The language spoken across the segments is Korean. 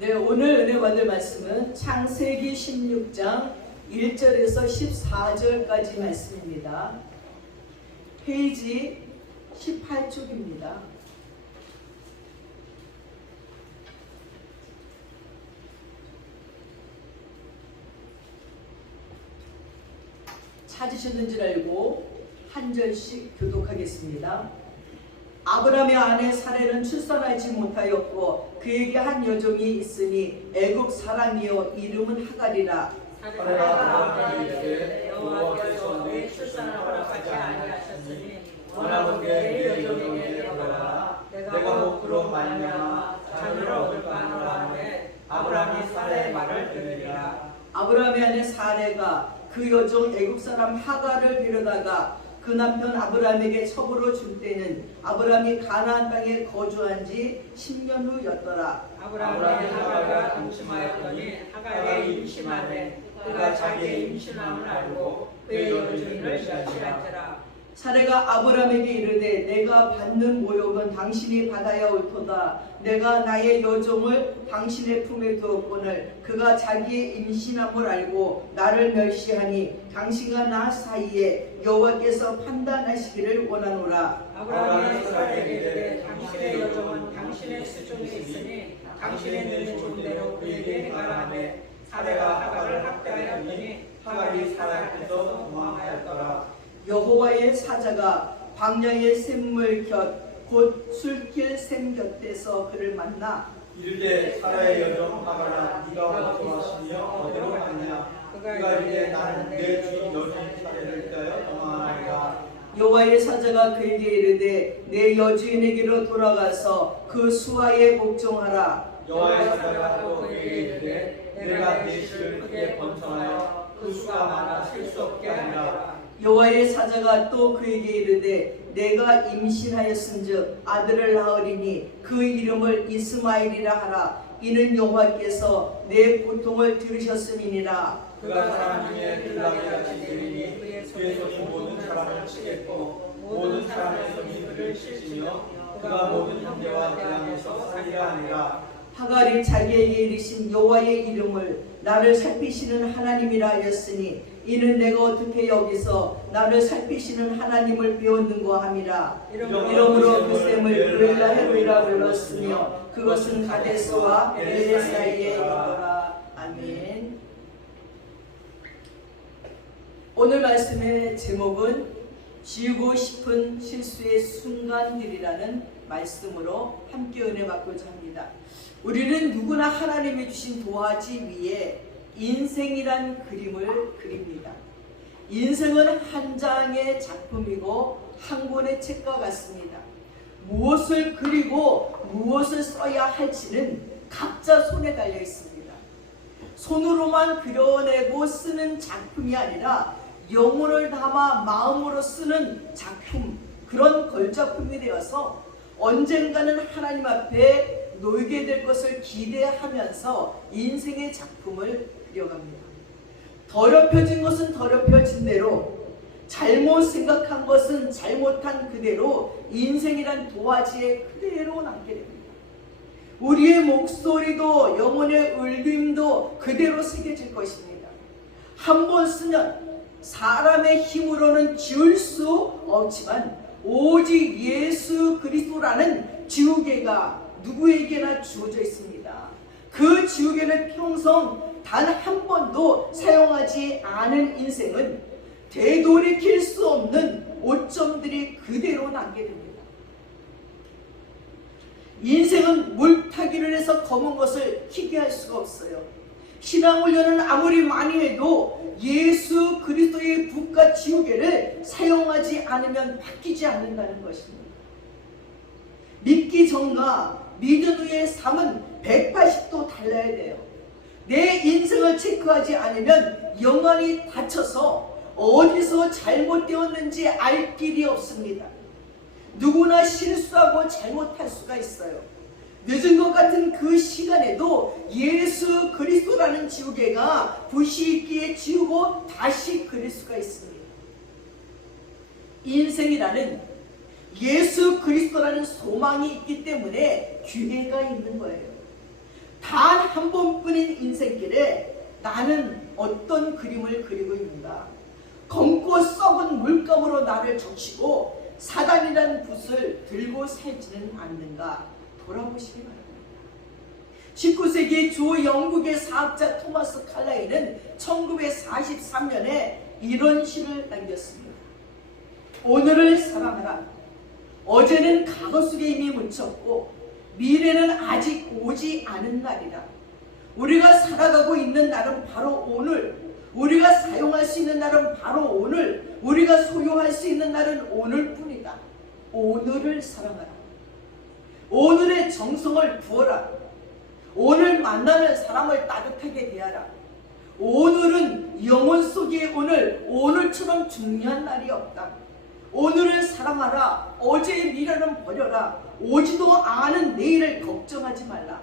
네, 오늘 은혜 받을 말씀은 창세기 16장 1절에서 14절까지 말씀입니다. 페이지 18쪽입니다. 찾으셨는 줄 알고 한 절씩 교독하겠습니다. 아브라함의 아내 사레는 출산하지 못하였고 그에게 한 여종이 있으니 애굽 사람이요 이름은 하갈이라. 사레가 아브라함에게 이르되 여호와께서 내 출산을 허락하지 아니하셨으니 원하건대 내 여종에게 들어가라. 내가 곧 그로 말미암아 자녀를 얻을까 하노라 하되 아브라함이 사레의 말을 들으리라. 아브라함의 아내 사레가 그 여종 애굽 사람 하갈을 데려다가 그 남편 아브라함에게 첩으로 줄 때는 아브라함이 가나안 땅에 거주한 지 10년 후였더라. 아브라함이 하갈과 동침하였더니 하갈이 임신하되 그가 자기의 임신함을 알고 그의 여종을 시한지라. 사레가 아브라함에게 이르되 내가 받는 모욕은 당신이 받아야 옳도다. 내가 나의 여종을 당신의 품에 두었거늘 그가 자기의 임신함을 알고 나를 멸시하니 당신과 나 사이에 여호와께서 판단하시기를 원하노라. 아브라함이 사레에게 이르되 당신의 여종은 당신의 수중에 있으니 당신의 눈에 좋은 대로 그에게 행하라 하매 사레가 하갈을 학대하였더니 하갈이 사레 앞에서 도망하였더라. 여호와의 사자가 광야의 샘물 곁 곧 술길 샘 곁에서 그를 만나 이르되 사라의 여종 하갈아 네가 어디로 왔으며 어디로 갔냐. 그가 이르되 나는 내 주인 여종 사레를 위하여 도망하리라. 여호와의 사자가 그에게 이르되 내 여주인에게로 돌아가서 그 수하에 복종하라. 여호와의 사자가 또 그에게 이르되 내가 내 실을 크게 번성하여 그 수가 많아 셀 수 없게 하리라. 여호와의 사자가 또 그에게 이르되 내가 임신하였은즉 아들을 낳으리니 그 이름을 이스마엘이라 하라. 이는 여호와께서 내 고통을 들으셨음이니라. 그가 사람 중에 들나귀 같이 되리니 그의 손이 모든 사람을 치겠고 모든 사람의 손이 그를 칠지며 그가 모든 형제와 대항에서 살리라 하니라. 하갈이 자기에게 이르신 여호와의 이름을 나를 살피시는 하나님이라 하였으니 이는 내가 어떻게 여기서 나를 살피시는 하나님을 배웠는고 함이라. 이러므로 그 샘을 벨라헤로이라 불렀으며 그것은 가데스와 베레 사이에 있더라. 아멘. 오늘 말씀의 제목은 지우고 싶은 실수의 순간들이라는 말씀으로 함께 은혜 받고자 합니다. 우리는 누구나 하나님이 주신 도화지 위에 인생이란 그림을 그립니다. 인생은 한 장의 작품이고 한 권의 책과 같습니다. 무엇을 그리고 무엇을 써야 할지는 각자 손에 달려 있습니다. 손으로만 그려내고 쓰는 작품이 아니라 영혼을 담아 마음으로 쓰는 작품, 그런 걸작품이 되어서 언젠가는 하나님 앞에 놓이게 될 것을 기대하면서 인생의 작품을 그려갑니다. 더럽혀진 것은 더럽혀진 대로, 잘못 생각한 것은 잘못한 그대로 인생이란 도화지에 그대로 남게 됩니다. 우리의 목소리도 영혼의 울림도 그대로 새겨질 것입니다. 한 번 쓰면 사람의 힘으로는 지울 수 없지만 오직 예수 그리스도라는 지우개가 누구에게나 주어져 있습니다. 그 지우개를 평생 단 한 번도 사용하지 않은 인생은 되돌이킬 수 없는 오점들이 그대로 남게 됩니다. 인생은 물타기를 해서 검은 것을 희게 할 수가 없어요. 신앙훈련은 아무리 많이 해도 예수 그리스도의 붓과 지우개를 사용하지 않으면 바뀌지 않는다는 것입니다. 믿기 전과 믿은 후의 삶은 180도 달라야 돼요. 내 인생을 체크하지 않으면 영원히 다쳐서 어디서 잘못되었는지 알 길이 없습니다. 누구나 실수하고 잘못할 수가 있어요. 늦은 것 같은 그 시간에도 예수 그리스도라는 지우개가 붓이 있기에 지우고 다시 그릴 수가 있습니다. 인생이라는 예수 그리스도라는 소망이 있기 때문에 기회가 있는 거예요. 단 한 번뿐인 인생길에 나는 어떤 그림을 그리고 있는가? 검고 썩은 물감으로 나를 적시고 사단이라는 붓을 들고 살지는 않는가? 돌아보시기 바랍니다. 19세기 주 영국의 사학자 토마스 칼라일은 1943년에 이런 시를 남겼습니다. 오늘을 사랑하라. 어제는 과거 속에 이미 묻혔고 미래는 아직 오지 않은 날이라. 우리가 살아가고 있는 날은 바로 오늘, 우리가 사용할 수 있는 날은 바로 오늘, 우리가 소유할 수 있는 날은 오늘뿐이다. 오늘을 사랑하라. 오늘의 정성을 부어라. 오늘 만나는 사람을 따뜻하게 대하라. 오늘은 영혼 속의 오늘처럼 중요한 날이 없다. 오늘을 사랑하라. 어제의 미래는 버려라. 오지도 않은 내일을 걱정하지 말라.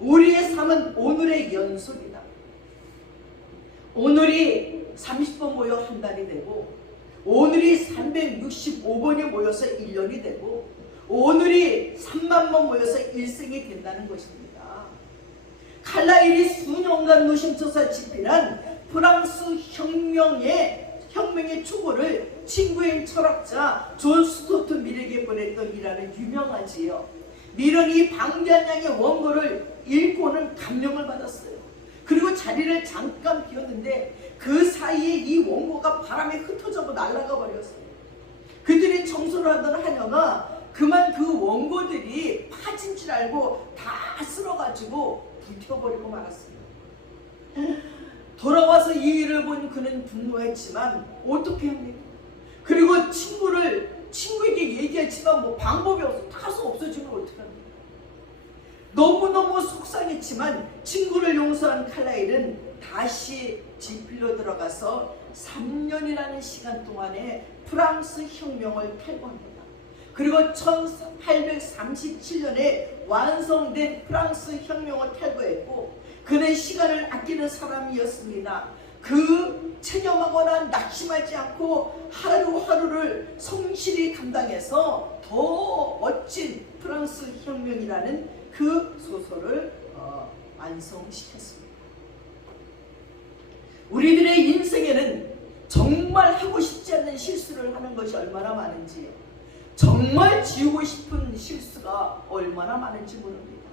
우리의 삶은 오늘의 연속이다. 오늘이 30번 모여 한 달이 되고, 오늘이 365번이 모여서 1년이 되고, 오늘이 3만 번 모여서 일생이 된다는 것입니다. 칼라일이 수년간 노심초사 집필한 프랑스 혁명의 초고를 친구인 철학자 존 스토트 밀에게 보냈던 미라는 유명하지요. 밀은 이 방대한 양의 원고를 읽고는 감명을 받았어요. 그리고 자리를 잠깐 비웠는데 그 사이에 이 원고가 바람에 흩어져서 날아가 버렸어요. 그들이 청소를 하던 하녀가 그만 그 원고들이 파진 줄 알고 다 쓸어가지고 불태워버리고 말았습니다. 돌아와서 이 일을 본 그는 분노했지만 어떻게 합니까? 그리고 친구에게 얘기했지만 뭐 방법이 없어. 타서 없어지면 어떻게 합니까? 너무너무 속상했지만 친구를 용서한 칼라일은 다시 지필로 들어가서 3년이라는 시간 동안에 프랑스 혁명을 탈거합니다. 그리고 1837년에 완성된 프랑스 혁명을 탈거했고, 그는 시간을 아끼는 사람이었습니다. 그 체념하거나 낙심하지 않고 하루하루를 성실히 감당해서 더 멋진 프랑스 혁명이라는 그 소설을 완성시켰습니다. 우리들의 인생에는 정말 하고 싶지 않는 실수를 하는 것이 얼마나 많은지요. 정말 지우고 싶은 실수가 얼마나 많은지 모릅니다.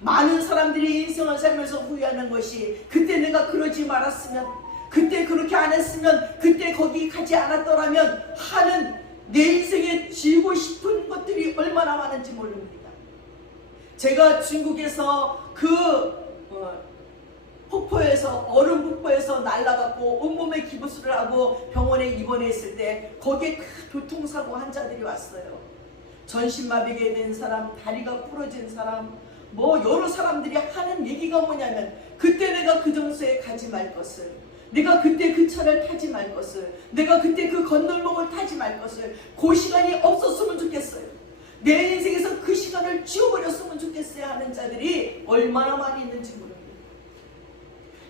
많은 사람들이 인생을 살면서 후회하는 것이, 그때 내가 그러지 말았으면, 그때 그렇게 안 했으면, 그때 거기 가지 않았더라면 하는 내 인생에 지우고 싶은 것들이 얼마나 많은지 모릅니다. 제가 중국에서 폭포에서, 얼음 폭포에서 날아갔고 온몸에 기부스를 하고 병원에 입원했을 때 거기에 교통사고 환자들이 왔어요. 전신마비가 된 사람, 다리가 부러진 사람, 뭐 여러 사람들이 하는 얘기가 뭐냐면, 그때 내가 그 정서에 가지 말 것을, 내가 그때 그 차를 타지 말 것을, 내가 그때 그 건널목을 타지 말 것을, 그 시간이 없었으면 좋겠어요. 내 인생에서 그 시간을 지워버렸으면 좋겠어요 하는 자들이 얼마나 많이 있는지 모릅니다.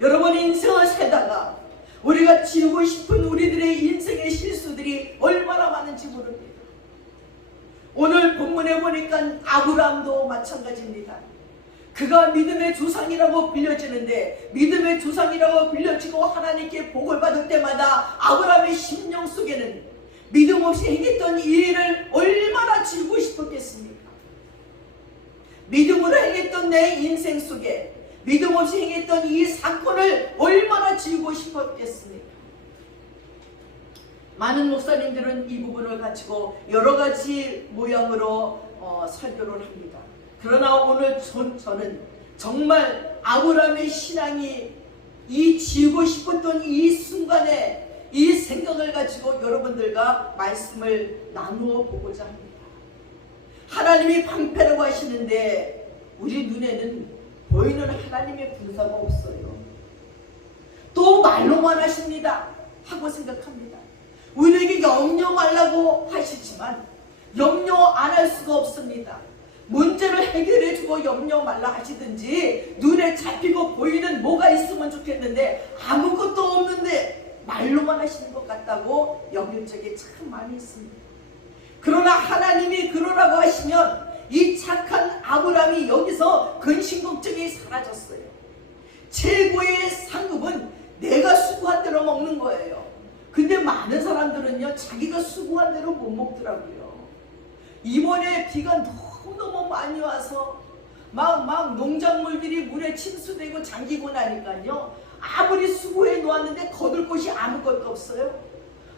여러분, 인생을 살다가 우리가 지우고 싶은 우리들의 인생의 실수들이 얼마나 많은지 모릅니다. 오늘 본문에 보니까 아브라함도 마찬가지입니다. 그가 믿음의 조상이라고 빌려지는데, 믿음의 조상이라고 빌려지고 하나님께 복을 받을 때마다 아브라함의 심령 속에는 믿음 없이 행했던 이 일을 얼마나 지우고 싶었겠습니까? 믿음으로 행했던 내 인생 속에 믿음 없이 행했던 이 사건을 얼마나 지우고 싶었겠습니까? 많은 목사님들은 이 부분을 가지고 여러 가지 모양으로 설교를 합니다. 그러나 오늘 저는 정말 아브라함의 신앙이 이 지우고 싶었던 이 순간에 이 생각을 가지고 여러분들과 말씀을 나누어 보고자 합니다. 하나님이 방패라고 하시는데 우리 눈에는 보이는 하나님의 군사가 없어요. 또 말로만 하십니다 하고 생각합니다. 우리에게 염려 말라고 하시지만 염려 안 할 수가 없습니다. 문제를 해결해주고 염려 말라 하시든지 눈에 잡히고 보이는 뭐가 있으면 좋겠는데 아무것도 없는데 말로만 하시는 것 같다고 여길 적이 참 많이 있습니다. 그러나 하나님이 그러라고 하시면 이 착한 아브라함이 여기서 근심 걱정이 사라졌어요. 최고의 상급은 내가 수고한 대로 먹는 거예요. 근데 많은 사람들은요, 자기가 수고한 대로 못 먹더라고요. 이번에 비가 너무너무 많이 와서 막 농작물들이 물에 침수되고 잠기고 나니까요, 아무리 수고해 놓았는데 거둘 것이 아무것도 없어요.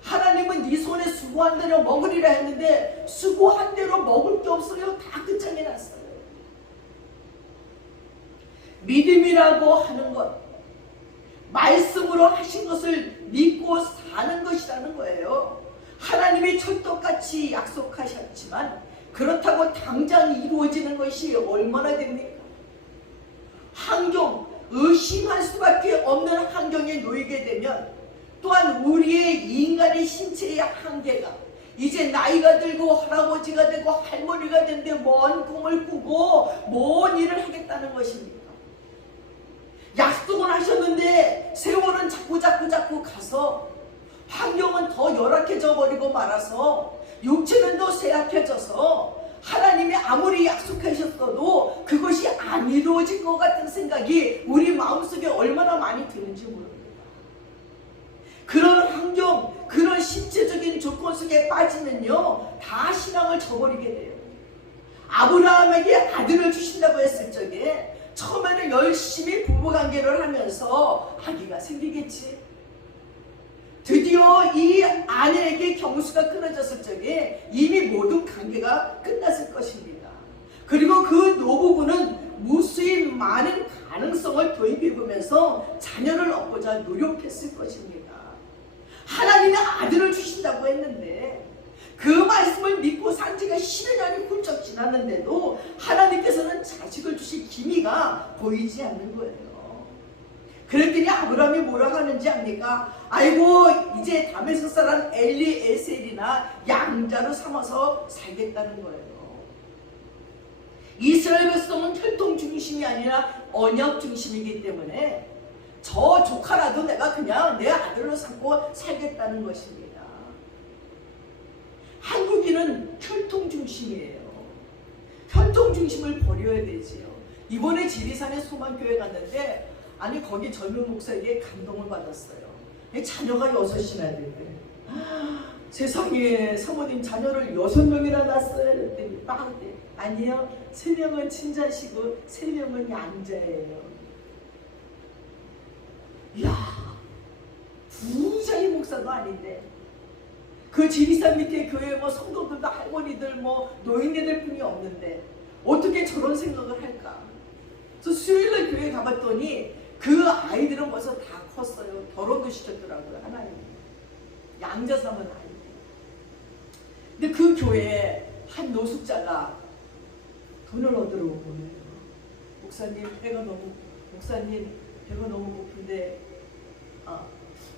하나님은 네 손에 수고한 대로 먹으리라 했는데 수고한 대로 먹을 게 없어요. 다 끝장에 났어요. 믿음이라고 하는 것, 말씀으로 하신 것을 믿고 사는 것이라는 거예요. 하나님이 철떡같이 약속하셨지만 그렇다고 당장 이루어지는 것이 얼마나 됩니까? 환경, 의심할 수밖에 없는 환경에 놓이게 되면, 또한 우리의 인간의 신체의 한계가, 이제 나이가 들고 할아버지가 되고 할머니가 된데 먼 꿈을 꾸고 뭔 일을 하겠다는 것입니까? 약속은 하셨는데 세월은 자꾸 가서 환경은 더 열악해져 버리고 말아서 육체는 더 쇠약해져서 하나님이 아무리 약속하셨어도 그것이 안 이루어질 것 같은 생각이 우리 마음속에 얼마나 많이 드는지 모릅니다. 그런 환경, 그런 신체적인 조건 속에 빠지면요, 다 신앙을 저버리게 돼요. 아브라함에게 아들을 주신다고 했을 적에 처음에는 열심히 부부관계를 하면서 아기가 생기겠지. 드디어 이 아내에게 경수가 끊어졌을 적에 이미 모든 관계가 끝났을 것입니다. 그리고 그 노부부는 무수히 많은 가능성을 도입해보면서 자녀를 얻고자 노력했을 것입니다. 하나님이 아들을 주신다고 했는데 그 말씀을 믿고 산 지가 10여 년이 훌쩍 지났는데도 하나님께서는 자식을 주실 기미가 보이지 않는 거예요. 그랬더니 아브라함이 뭐라고 하는지 압니까? 아이고, 이제 다메섹 사람 엘리에셀이나 양자로 삼아서 살겠다는 거예요. 이스라엘 백성은 혈통 중심이 아니라 언약 중심이기 때문에 저 조카라도 내가 그냥 내 아들로 삼고 살겠다는 것입니다. 한국인은 혈통 중심이에요. 혈통 중심을 버려야 되지요. 이번에 지리산에 소망교회 갔는데, 아니 거기 젊은 목사에게 감동을 받았어요. 자녀가 6이나 되대. 세상에, 사모님 자녀를 6명이나 낳았어요. 그랬더니 빵대. 아니요, 3명은 친자시고 3명은 양자예요. 이야, 부자의 목사도 아닌데 그 지리산 밑에 교회 뭐 성도들도 할머니들 뭐 노인네들 뿐이 없는데 어떻게 저런 생각을 할까? 그래서 수요일날 교회 가봤더니 그 아이들은 벌써 다 컸어요. 결혼도 시켰더라고요. 하나님 양자삼은 아이들. 근데 그 교회에 한 노숙자가 돈을 얻으러 온 거예요. 목사님 배가 너무 고픈데,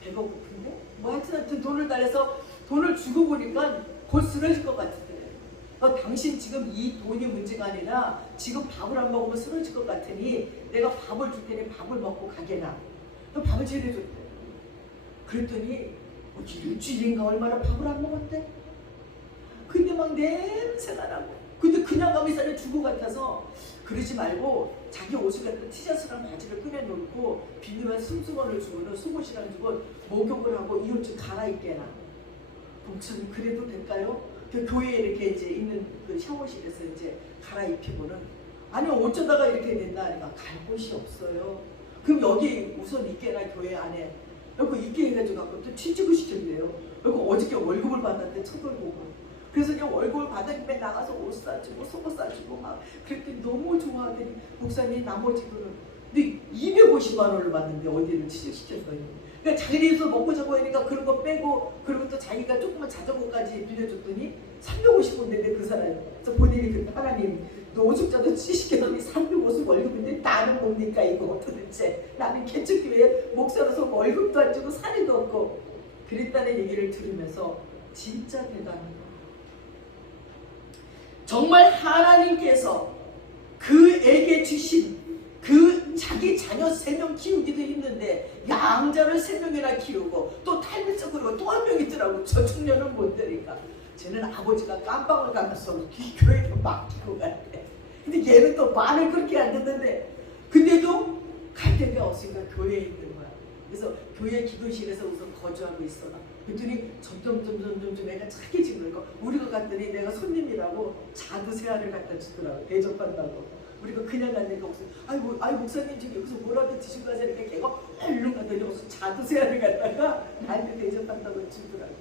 배가 고픈데? 뭐 하여튼 돈을 달래서 돈을 주고 보니까 곧 쓰러질 것 같은데, 당신 지금 이 돈이 문제가 아니라 지금 밥을 안 먹으면 쓰러질 것 같으니 내가 밥을 줄 테니 밥을 먹고 가게나. 밥을 차려줬대. 그랬더니 일주일인가 얼마나 밥을 안 먹었대. 근데 막 냄새가 나고, 근데 그냥 가면 이 사람이 죽을 것 같아서 그러지 말고 자기 옷을 갖다 티셔츠랑 바지를 꺼내놓고 비누랑 숨수건을 주고는 속옷이랑 주고 목욕을 하고 이 옷 좀 갈아입게나. 목사님 그래도 될까요? 그 교회에 이렇게 이제 있는 그 샤워실에서 이제 갈아입히고는, 아니 어쩌다가 이렇게 된다 하니까 갈 곳이 없어요. 그럼 여기 우선 있게나 교회 안에. 그리고 있게 해가지고 또 취직을 시켰대요. 그리고 어저께 월급을 받았는데 쳐돌보고. 그래서 그냥 월급을 받으면 나가서 옷 사주고 속옷 사주고 막 그랬더니 너무 좋아하더니, 목사님 나머지 거는 근데 250만 원을 받는데 어디를 취직시켰더니, 그러니까 자기네에서 먹고 자고 하니까 그런 거 빼고, 그리고 또 자기가 조그만 자전거까지 빌려줬더니 350원인데 그 사람이. 그래서 본인이 그때 하나님 노숙자도 취직시켰더니 350 월급인데 나는 뭡니까 이거 도대체. 나는 개척교회 목사로서 월급도 안 주고 사례도 없고. 그랬다는 얘기를 들으면서 진짜 대단하다. 정말 하나님께서 그에게 주신 그 자기 자녀 3명 키우기도 힘든데 양자를 3명이나 키우고 또 탈북적으로 또 한 명 있더라고. 저 청년은 못 되니까 쟤는 아버지가 깜빵을 가면서 교회에 맡기고 갔대. 근데 얘는 또 말을 그렇게 안 듣는데, 근데도 갈 데가 없으니까 교회에 있는 거야. 그래서 교회 기도실에서 우선 거주하고 있어. 그랬더니 점점 애가 착해지는 거. 우리가 갔더니 내가 손님이라고 자두새알을 갖다 주더라고. 대접한다고. 우리가 그냥 갔는데 무슨 아이 목사님 지금 여기서 뭐라도 드시고 가자니까 걔가 얼른 갔더니 무슨 자두새알을 갖다가 나한테 대접한다고 주더라고.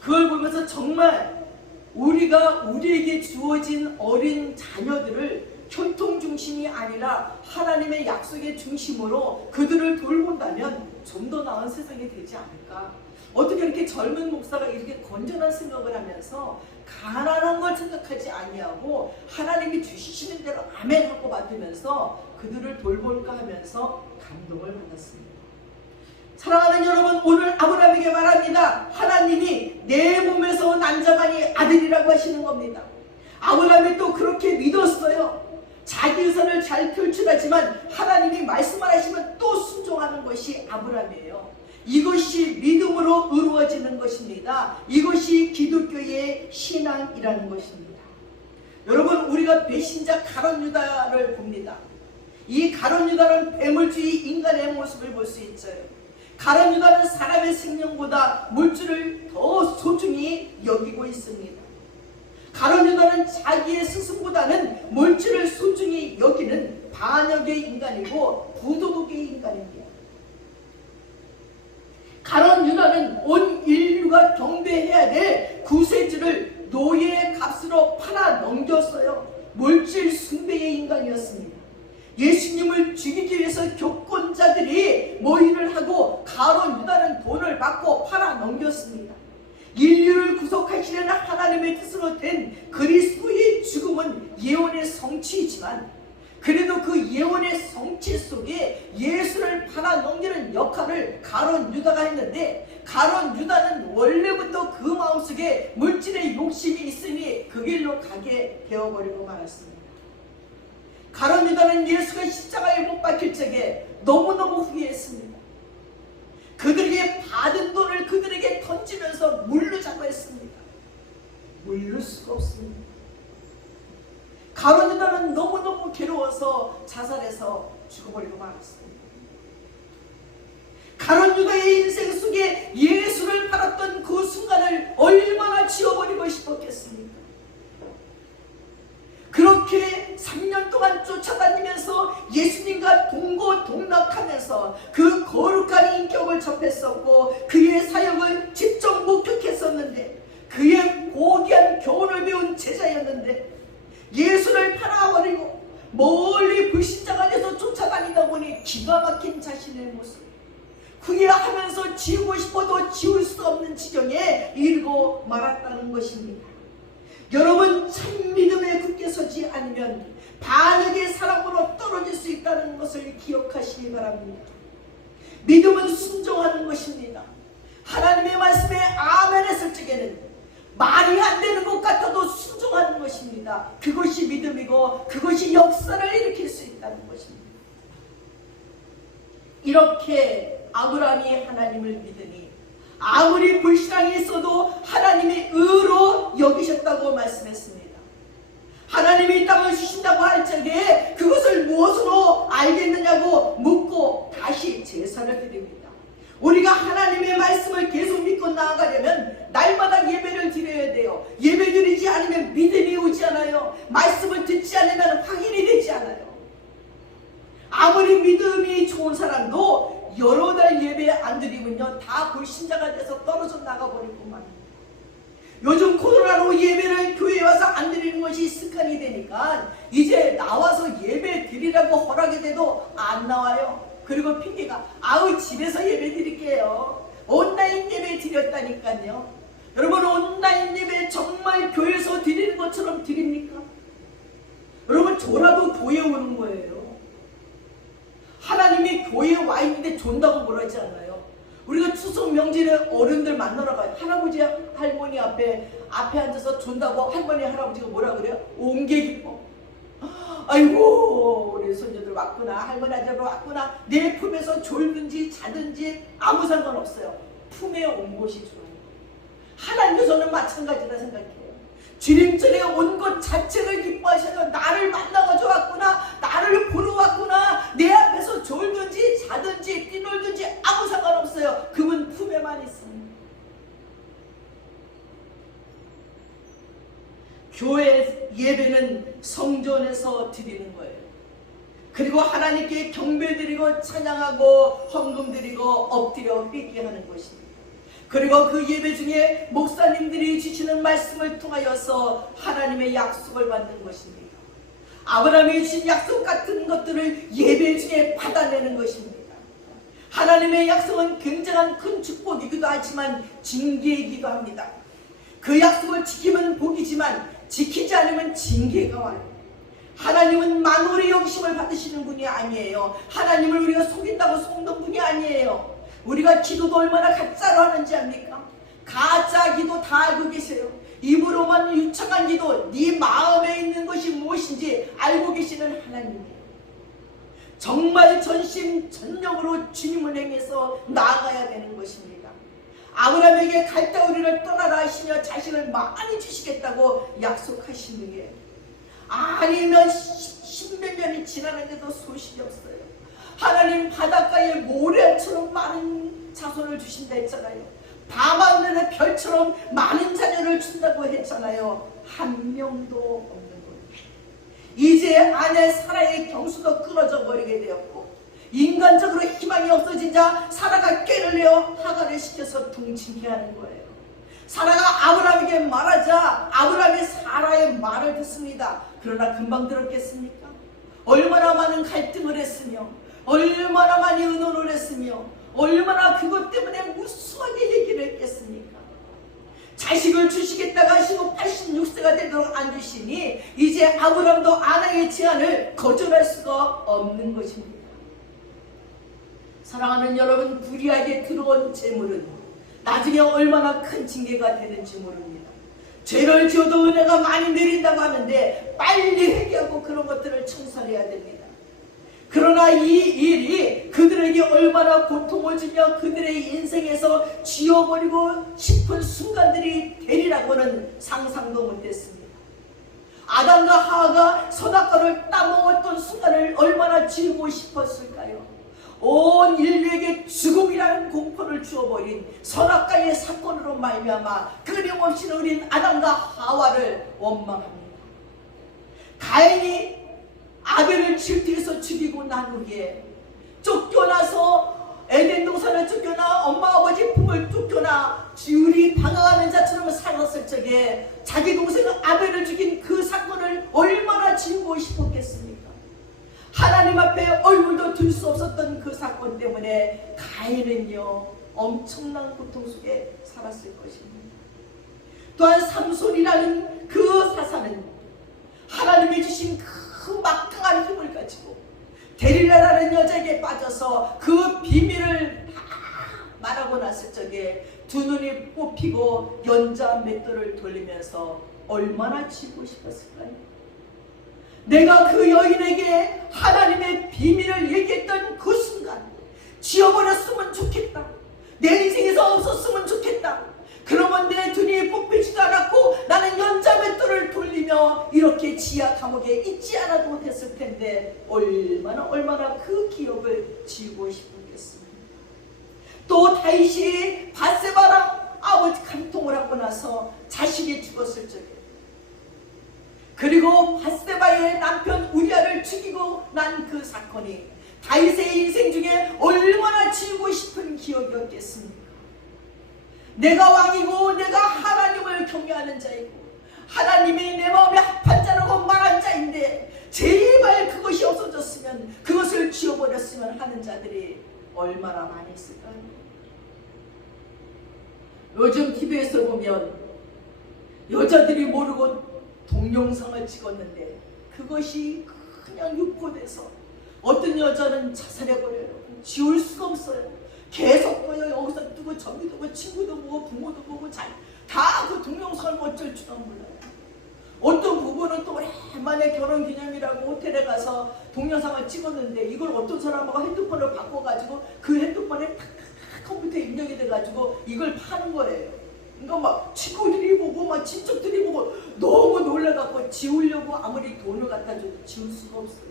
그걸 보면서 정말 우리에게 주어진 어린 자녀들을 혈통 중심이 아니라 하나님의 약속의 중심으로 그들을 돌본다면 좀 더 나은 세상이 되지 않을까. 어떻게 이렇게 젊은 목사가 이렇게 건전한 생각을 하면서 가난한 걸 생각하지 아니하고 하나님이 주시는 대로 아멘 하고 받으면서 그들을 돌볼까 하면서 감동을 받았습니다. 사랑하는 여러분, 오늘 아브라함에게 말합니다. 하나님이 내 몸에서 난자만이 아들이라고 하시는 겁니다. 아브라함이 또 그렇게 믿었어요. 자기 의사를 잘 표출하지만 하나님이 말씀하시면 또 순종하는 것이 아브라함이에요. 이것이 믿음으로 이루어지는 것입니다. 이것이 기독교의 신앙이라는 것입니다. 여러분, 우리가 배신자 가룟 유다를 봅니다. 이 가룟 유다는 배물주의 인간의 모습을 볼 수 있어요. 가룟 유다는 사람의 생명보다 물질을 더 소중히 여기고 있습니다. 가룟 유다는 자기의 스승보다는 물질을 소중히 여기는 반역의 인간이고 부도덕의 인간입니다. 가룟 유다는 온 인류가 경배해야 될 구세주를 노예의 값으로 팔아 넘겼어요. 물질 숭배의 인간이었습니다. 예수님을 죽이기 위해서 교권자들이 모의를 하고 가룟 유다는 돈을 받고 팔아 넘겼습니다. 인류를 구속하시려는 하나님의 뜻으로 된 그리스도의 죽음은 예언의 성취이지만 그래도 그 예언의 성취 속에 예수를 팔아 넘기는 역할을 가룟 유다가 했는데 가룟 유다는 원래부터 그 마음속에 물질의 욕심이 있으니 그 길로 가게 되어버리고 말았습니다. 가룟 유다는 예수가 십자가에 못 박힐 적에 너무너무 후회했습니다. 그들에게 받은 돈을 그들에게 던지면서 물르자고 했습니다. 물를 수가 없습니다. 가룟 유다는 너무너무 괴로워서 자살해서 죽어버리고 말았습니다. 가룟 유다의 인생 속에 예수를 팔았던 그 순간을 얼마나 지워버리고 싶었겠습니까? 그렇게 3년 동안 쫓아다니면서 예수님과 동고동락하면서 그 거룩한 인격을 접했었고 그의 사역을 직접 목격했었는데 그의 고귀한 교훈을 배운 제자였는데 예수를 팔아버리고 멀리 불신자가 돼서 쫓아다니다 보니 기가 막힌 자신의 모습, 후회하면서 지우고 싶어도 지울 수 없는 지경에 이르고 말았다는 것입니다. 여러분, 참 믿음에 굳게 서지 않으면 반역의 사람으로 떨어질 수 있다는 것을 기억하시기 바랍니다. 믿음은 순종하는 것입니다. 하나님의 말씀에 아멘 했을 적에는 말이 안 되는 것 같아도 순종하는 것입니다. 그것이 믿음이고 그것이 역사를 일으킬 수 있다는 것입니다. 이렇게 아브라함이 하나님을 믿으니 아무리 불신앙이 있어도 하나님이 의로 여기셨다고 말씀했습니다. 하나님이 이 땅을 주신다고 할 적에 그것을 무엇으로 알겠느냐고 묻고 다시 제사를 드립니다. 우리가 하나님의 말씀을 계속 믿고 나아가려면 날마다 예배를 드려야 돼요. 예배 드리지 않으면 믿음이 오지 않아요. 말씀을 듣지 않으면 확인이 되지 않아요. 아무리 믿음이 좋은 사람도 여러 달 예배 안 드리면요 다 불신자가 돼서 떨어져 나가버리고만. 요즘 코로나로 예배를 교회에 와서 안 드리는 것이 습관이 되니까 이제 나와서 예배 드리라고 허락이 돼도 안 나와요. 그리고 핑계가 아우 집에서 예배 드릴게요. 온라인 예배 드렸다니까요. 여러분, 온라인 예배 정말 교회에서 드리는 것처럼 드립니까? 여러분, 저라도 교회 오는 거예요. 하나님이 교회에 와 있는데 존다고 뭐라 하지 않아요. 우리가 추석 명절에 어른들 만나러 가요. 할아버지 할머니 앞에 앉아서 존다고 할머니 할아버지가 뭐라 그래요? 옹계 기뻐. 아이고 우리 손녀들 왔구나, 할머니 아저씨가 왔구나. 내 품에서 졸든지 자든지 아무 상관없어요. 품에 온 곳이 좋아요. 하나님도 저는 마찬가지라 생각해요. 주님전에 온 것 자체를 기뻐하셔서 나를 만나가지고 왔구나, 나를 보러 왔구나, 내 앞에서 졸든 위해서 드리는 거예요. 그리고 하나님께 경배드리고 찬양하고 헌금드리고 엎드려 회개하는 것입니다. 그리고 그 예배 중에 목사님들이 주시는 말씀을 통하여서 하나님의 약속을 받는 것입니다. 아브라함이 주신 약속 같은 것들을 예배 중에 받아내는 것입니다. 하나님의 약속은 굉장한 큰 축복이기도 하지만 징계이기도 합니다. 그 약속을 지키면 복이지만 지키지 않으면 징계가 와요. 하나님은 만월의 영심을 받으시는 분이 아니에요. 하나님을 우리가 속인다고 속는 분이 아니에요. 우리가 기도도 얼마나 가짜로 하는지 압니까? 가짜 기도 다 알고 계세요. 입으로만 유창한 기도, 네 마음에 있는 것이 무엇인지 알고 계시는 하나님이에요. 정말 전심전력으로 주님을 향해서 나아가야 되는 것입니다. 아브라함에게 갈대 우리를 떠나라 하시며 자식을 많이 주시겠다고 약속하신 분이에요. 아니면 십몇 년이 지나는데도 소식이 없어요. 하나님 바닷가에 모래처럼 많은 자손을 주신다 했잖아요. 밤하늘의 별처럼 많은 자녀를 준다고 했잖아요. 한 명도 없는 거예요. 이제 아내 사라의 경수도 끊어져 버리게 되었고 인간적으로 희망이 없어진 자 사라가 꾀를 내어 하가를 시켜서 둥지게 하는 거예요. 사라가 아브라함에게 말하자 아브라함이 사라의 말을 듣습니다. 그러나 금방 들었겠습니까? 얼마나 많은 갈등을 했으며 얼마나 많이 의논을 했으며 얼마나 그것 때문에 무수하게 얘기를 했겠습니까? 자식을 주시겠다고 하시고 86세가 되도록 안 주시니 이제 아브라함도 아내의 제안을 거절할 수가 없는 것입니다. 사랑하는 여러분, 불의하게 들어온 재물은 나중에 얼마나 큰 징계가 되는지 모릅니다. 죄를 지어도 은혜가 많이 내린다고 하는데 빨리 회개하고 그런 것들을 청산해야 됩니다. 그러나 이 일이 그들에게 얼마나 고통을 주며 그들의 인생에서 지워버리고 싶은 순간들이 되리라고는 상상도 못했습니다. 아담과 하와가 선악과를 따먹었던 순간을 얼마나 지우고 싶었을까요? 온 인류에게 죽음이라는 공포를 주어버린 선악과의 사건으로 말미암아 끊임없이 우린 아담과 하와를 원망합니다. 가인이 아벨을 질투해서 죽이고 난 후에 쫓겨나서 에덴 동산을 쫓겨나 엄마 아버지 품을 쫓겨나 지울이 방황하는 자처럼 살았을 적에 자기 동생 아벨을 죽인 그 사건을 얼마나 지우고 싶었겠습니까? 하나님 앞에 얼굴도 들 수 없었던 그 사건 때문에 가인은요 엄청난 고통 속에 살았을 것입니다. 또한 삼손이라는 그 사사는 하나님이 주신 그 막강한 힘을 가지고 데릴라라는 여자에게 빠져서 그 비밀을 다 말하고 났을 적에 두 눈이 뽑히고 연자 맷돌을 돌리면서 얼마나 지고 싶었을까요? 내가 그 여인에게 하나님의 비밀을 얘기했던 그 순간 지워버렸으면 좋겠다. 내 인생에서 없었으면 좋겠다. 그러면 내 눈이 뽑히지도 않았고 나는 연자 맷돌을 돌리며 이렇게 지하 감옥에 있지 않아도 됐을 텐데 얼마나 그 기억을 지우고 싶었겠습니까? 또 다윗이 밧세바랑 아버지 간통을 하고 나서 자식이 죽었을 적에 그리고 밧세바의 남편 우리아를 죽이고 난 그 사건이 다윗의 인생 중에 얼마나 지우고 싶은 기억이었겠습니까? 내가 왕이고 내가 하나님을 경외하는 자이고 하나님이 내 마음에 합한 자라고 말한 자인데 제발 그것이 없어졌으면 그것을 지워버렸으면 하는 자들이 얼마나 많이 있을까요? 요즘 TV에서 보면 여자들이 모르고 동영상을 찍었는데 그것이 그냥 유포돼서 어떤 여자는 자살해버려요. 지울 수가 없어요. 계속 보여. 여기서 누구 저기도 보고 친구도 보고 부모도 보고 다 그 동영상을 어쩔 줄은 몰라요. 어떤 부부는 또 오랜만에 결혼기념이라고 호텔에 가서 동영상을 찍었는데 이걸 어떤 사람하고 핸드폰을 바꿔가지고 그 핸드폰에 탁 컴퓨터에 입력이 돼가지고 이걸 파는 거예요. 그러니까 막 친구들이 보고 막 친척들이 보고 너무 놀라갖고 지우려고 아무리 돈을 갖다 줘도 지울 수가 없어요.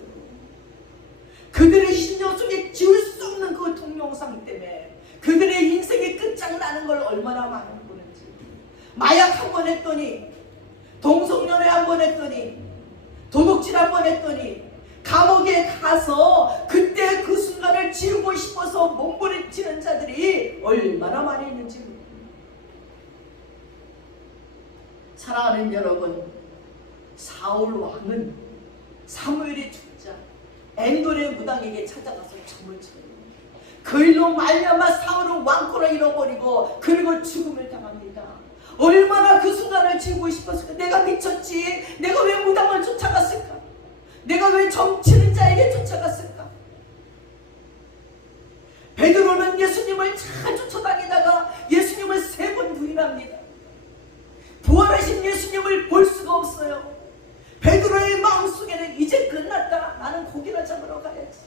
그들의 심령 속에 지울 수 없는 그 동영상 때문에 그들의 인생이 끝장나는 걸 얼마나 많이 보는지. 마약 한 번 했더니 동성연애 한 번 했더니 도둑질 한 번 했더니 감옥에 가서 그때 그 순간을 지우고 싶어서 몸부림치는 자들이 얼마나 많이 있는지 모릅니다. 사랑하는 여러분, 사울 왕은 사무엘의 죽자 엔돌의 무당에게 찾아가서 점을 쳐요. 그 일로 말미암아 사울은 왕권을 잃어버리고 그리고 죽음을 당합니다. 얼마나 그 순간을 지우고 싶었을까. 내가 미쳤지. 내가 왜 무당을 쫓아갔을까. 내가 왜 점치는 자에게 쫓아갔을까. 베드로는 예수님을 잘 쫓아다니다가 예수님을 3번 부인합니다. 부활하신 예수님을 볼 수가 없어요. 베드로의 마음속에는 이제 끝났다. 나는 고기나 잡으러 가야지.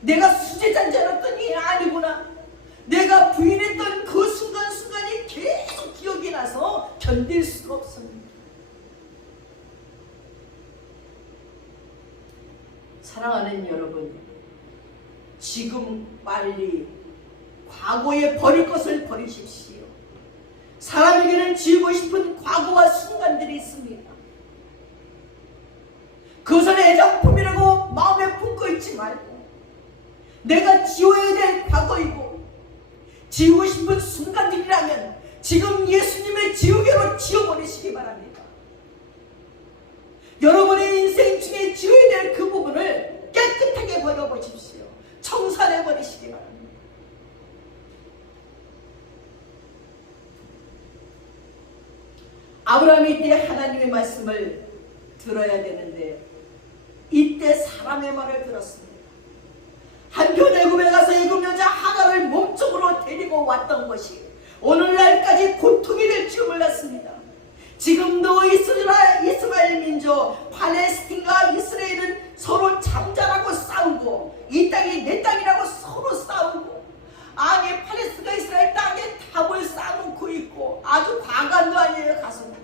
내가 수제자인 줄 알았더니 아니구나. 내가 부인했던 그 순간순간이 계속 기억이 나서 견딜 수가 없습니다. 사랑하는 여러분, 지금 빨리 과거에 버릴 것을 버리십시오. 사람에게는 지우고 싶은 과거와 순간들이 있습니다. 그것을 애장품이라고 마음에 품고 있지 말고 내가 지워야 될 과거이고 지우고 싶은 순간들이라면 지금 예수님의 지우개로 지워버리시기 바랍니다. 여러분의 인생 중에 지워야 될 그 부분을 깨끗하게 버려보십시오. 청산해버리시기 바랍니다. 아브라함이 이때 하나님의 말씀을 들어야 되는데 이때 사람의 말을 들었습니다. 한편 애굽에 가서 애굽 여자 하갈을 몸쪽으로 데리고 왔던 것이 오늘날까지 고통이 될 줄 몰랐습니다. 지금도 이스라엘 민족 팔레스틴과 이스라엘은 서로 잠자라고 싸우고 이 땅이 내 땅이라고 서로 싸우고 아니 팔레스틴과 이스라엘 땅에 답을 쌓아놓고 있고 아주 과간도 아니에요. 가슴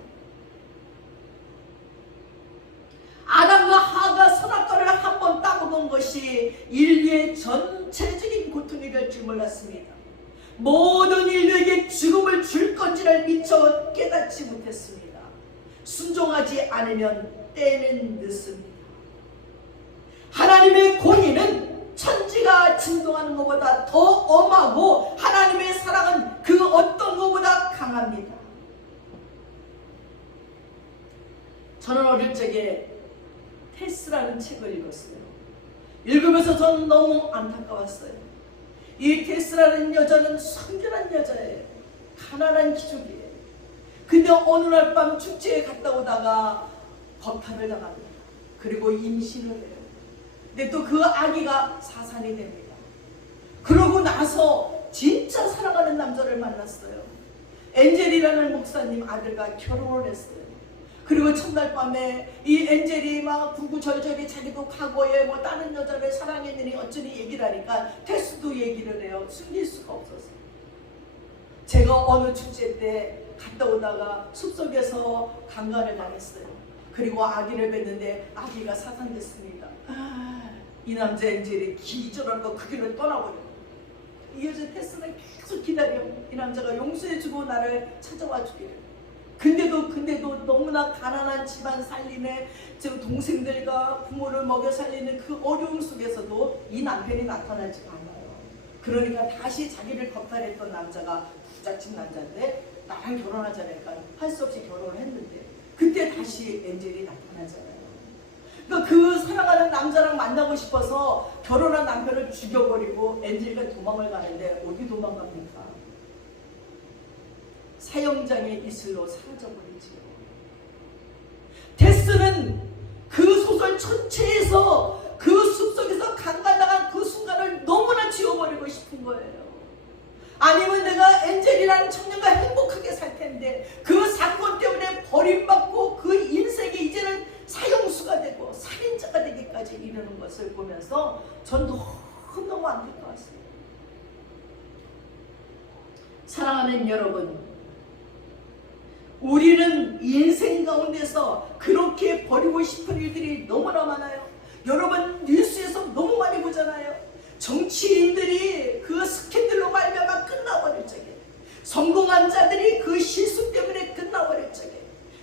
아담과 하가 선악과를 한 번 따먹은 것이 인류의 전체적인 고통이 될 줄 몰랐습니다. 모든 인류에게 죽음을 줄 건지를 미처 깨닫지 못했습니다. 순종하지 않으면 때는 늦습니다. 하나님의 공의는 천지가 진동하는 것보다 더 엄하고 하나님의 사랑은 그 어떤 것보다 강합니다. 저는 어릴 적에 테스라는 책을 읽었어요. 읽으면서 저는 너무 안타까웠어요. 이 테스라는 여자는 순결한 여자예요. 가난한 기족이에요. 근데 어느 날 밤 축제에 갔다 오다가 겁탈을 당합니다. 그리고 임신을 해요. 근데 또 그 아기가 사산이 됩니다. 그러고 나서 진짜 사랑하는 남자를 만났어요. 엔젤이라는 목사님 아들과 결혼을 했어요. 그리고 첫날 밤에 이 엔젤이 막 구구절절히 자기도 과거에 뭐 다른 여자를 사랑했느니 어쩌니 얘기를 하니까 테스도 얘기를 해요. 숨길 수가 없었어요. 제가 어느 축제 때 갔다 오다가 숲속에서 강간을 당했어요. 그리고 아기를 뵀는데 아기가 사산됐습니다. 이 남자 엔젤이 기절하고 그 길을 떠나버려요. 이 여자 테스는 계속 기다려. 이 남자가 용서해주고 나를 찾아와 주기를. 근데도 너무나 가난한 집안 살림에 동생들과 부모를 먹여 살리는 그 어려움 속에서도 이 남편이 나타나지 않아요. 그러니까 다시 자기를 겁탈했던 남자가 부잣집 남자인데 나랑 결혼하자니까 할 수 없이 결혼을 했는데 그때 다시 엔젤이 나타나잖아요. 그러니까 그 사랑하는 남자랑 만나고 싶어서 결혼한 남편을 죽여버리고 엔젤과 도망을 가는데 어디 도망갑니까? 사형장의 이슬로 사라져버리지요. 테스는 그 소설 전체에서 그 숲속에서 강간당한 그 순간을 너무나 지워버리고 싶은 거예요. 아니면 내가 엔젤이라는 청년과 행복하게 살 텐데 그 사건 때문에 버림받고 그 인생이 이제는 사형수가 되고 살인자가 되기까지 이르는 것을 보면서 전 너무 안타까웠어요. 사랑하는 여러분, 우리는 인생 가운데서 그렇게 버리고 싶은 일들이 너무나 많아요. 여러분 뉴스에서 너무 많이 보잖아요. 정치인들이 그 스캔들로 말미암아 끝나버릴 적에, 성공한 자들이 그 실수 때문에 끝나버릴 적에,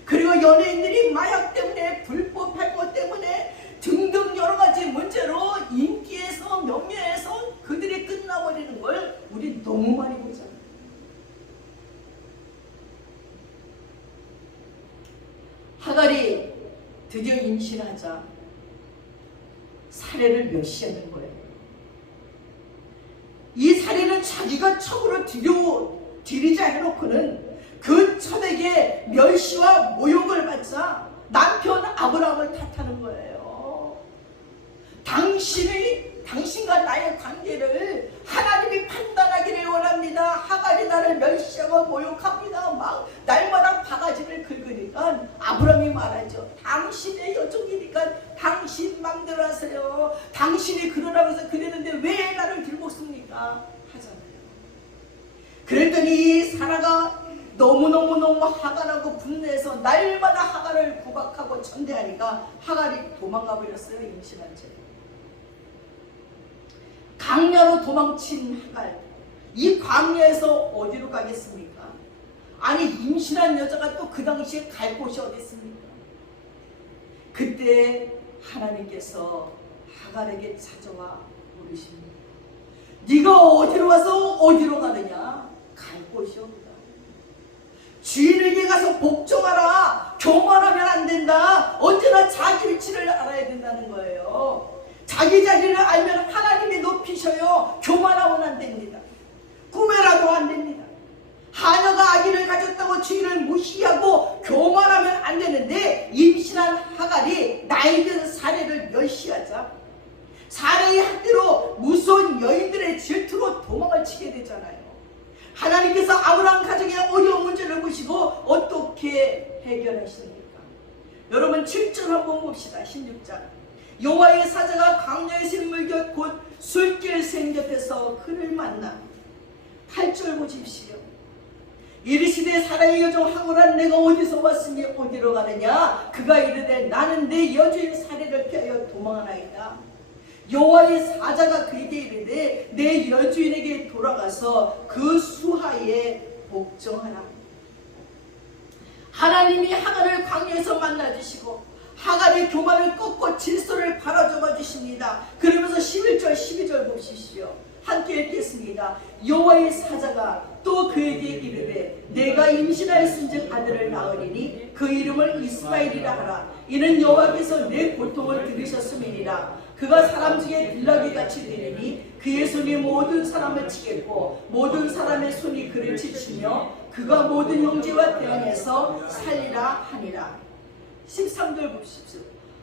그리고 연예인들이 마약 때문에 불법 활동 때문에 여러 가지 문제로 인기에서 명예에서 그들이 끝나버리는 걸 우리 너무 많이 보잖아요. 하갈이 드디어 임신하자 사례를 멸시하는 거예요. 이 사례는 자기가 첩으로 들이자 해놓고는 그 첩에게 멸시와 모욕을 받자 남편 아브라함을 탓하는 거예요. 당신과 나의 관계를 하나님이 판단하기를 원합니다. 하갈이 나를 멸시하고 모욕합니다. 막 날마다 바가지를 긁으니까 아브라함이 말하죠. 당신의 여종이니까 당신 맘대로 하세요. 당신이 그러라고 해서 그랬는데 왜 나를 들먹습니까? 하잖아요. 그랬더니 사라가 너무너무 하갈하고 분노해서 날마다 하갈을 구박하고 전대하니까 하갈이 도망가 버렸어요. 임신한 채. 광야로 도망친 하갈, 이 광야에서 어디로 가겠습니까? 아니 임신한 여자가 또 그 당시에 갈 곳이 어디 있습니까? 그때 하나님께서 하갈에게 찾아와 물으십니다. 네가 어디로 와서 어디로 가느냐? 갈 곳이 없다. 주인에게 가서 복종하라. 교만하면 안 된다. 언제나 자기 위치를 알아야 된다는 거예요. 자기 자리를 알면 하나님이 높이셔요. 교만하면 안 됩니다. 꿈에라도 안 됩니다. 하녀가 아기를 가졌다고 주인을 무시하고 교만하면 안 되는데 임신한 하갈이 나이 든 사례를 멸시하자 사례의 한대로 무서운 여인들의 질투로 도망을 치게 되잖아요. 하나님께서 아브라함 가정의 어려운 문제를 보시고 어떻게 해결하십니까? 여러분 7절 한번 봅시다. 16절. 여호와의 사자가 광야의 물곁 곧 술길 샘곁에서 그를 만나. 8절 보십시오. 이르시되 사라의 여종 하갈아 내가 어디서 왔으니 어디로 가느냐? 그가 이르되 나는 내 여주인 사례를 피하여 도망하나이다. 여호와의 사자가 그에게 이르되 내 여주인에게 돌아가서 그 수하에 복종하라. 하나님이 하갈을 광야에서 만나주시고 하갈의 교만을 꺾고 질서를 바라잡아 주십니다. 그러면서 11절 12절 보십시오. 함께 읽겠습니다. 여호와의 사자가 또 그에게 이르되 내가 임신하였은즉 아들을 낳으리니 그 이름을 이스마엘이라 하라. 이는 여호와께서 내 고통을 들으셨음이니라. 그가 사람 중에 들나귀같이 되리니 그의 손이 모든 사람을 치겠고 모든 사람의 손이 그를 치시며 그가 모든 형제와 대항해서 살리라 하니라. 13절 보십시오.